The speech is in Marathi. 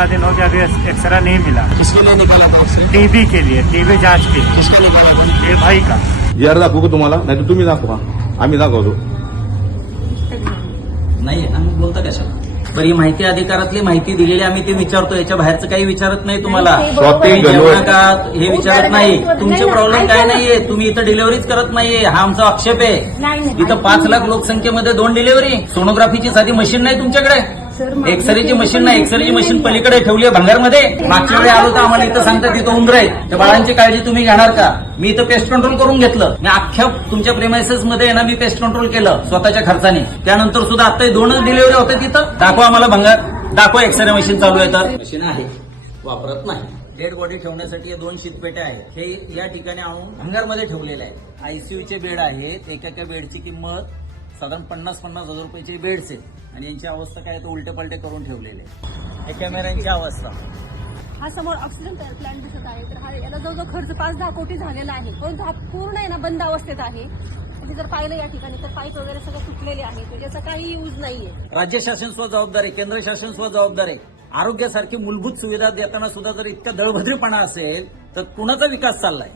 15 दिन हो गया, अभी एक्सरा नहीं मिला। किसके लिए निकाला था ऑक्सीजन? टीबी के लिए, टीबी जांच के लिए। किसके निकाला था? ये भाई का। यार दाखवू का तुम्हाला? नाही तर तुम्ही दाखवा, आम्ही दाखवतो. नाहीये ना, मग बोलता कशाला? बरं, ही माहिती अधिकारातली माहिती दिलेली आम्ही ते विचारतो, याच्या बाहेरचं काही विचारत नाही तुम्हाला. शॉपिंग जेवण का हे विचारत नाही. तुमचे प्रॉब्लेम काय नाहीये, तुम्ही इथं डिलिव्हरीच करत नाहीये, हा आमचा आक्षेप आहे. इथं 5 लाख लोकसंख्येमध्ये 2 डिलिव्हरी. सोनोग्राफीची साधी मशीन नाही तुमच्याकडे, एक्सरेची मशीन नाही. एक्सरेची मशीन पलीकडे ठेवली आहे भंगारमध्ये. मागच्या वेळी आलो तर आम्हाला इथं सांगतात तिथं उंदर आहे. त्या बाळांची काळजी तुम्ही घेणार का? मी इथं पेस्ट कंट्रोल करून घेतलं. मी अख्ख्या तुमच्या प्रेमायसेस मध्ये ना मी पेस्ट कंट्रोल केलं स्वतःच्या खर्चाने. त्यानंतर सुद्धा आता 2च डिलिव्हरी होते तिथं. दाखवा आम्हाला भंगार, दाखवा एक्सरे मशीन चालू आहे तर. मशीन आहे, वापरत नाही. डेड बॉडी ठेवण्यासाठी 2 शीतपेट्या आहेत. हे या ठिकाणी आणून भंगारमध्ये ठेवलेले आहेत. आयसीयूचे बेड आहेत. एका बेडची किंमत साधारण 50-50 हजार रुपयाचे बेड्स आहेत. आणि यांची अवस्था काय तर उलटे पलटे करून ठेवलेले. हे कॅमेऱ्यांची अवस्था. हा समोर ऑक्सिजन प्लांट दिसत आहे, तर हा याला जवळजवळ खर्च 5-10 कोटी झालेला आहे. परंतु हा पूर्ण आहे ना बंद अवस्थेत आहे. म्हणजे जर पाहिलं या ठिकाणी तर पाईप वगैरे सगळं तुटलेले आहे, त्याचा काही यूज नाहीये. राज्य शासन सुद्धा जबाबदार आहे, केंद्र शासन सुद्धा जबाबदार आहे. आरोग्यासारखी मूलभूत सुविधा देताना सुद्धा जर इतका दळभद्रीपणा असेल तर कुणाचा विकास चाललाय?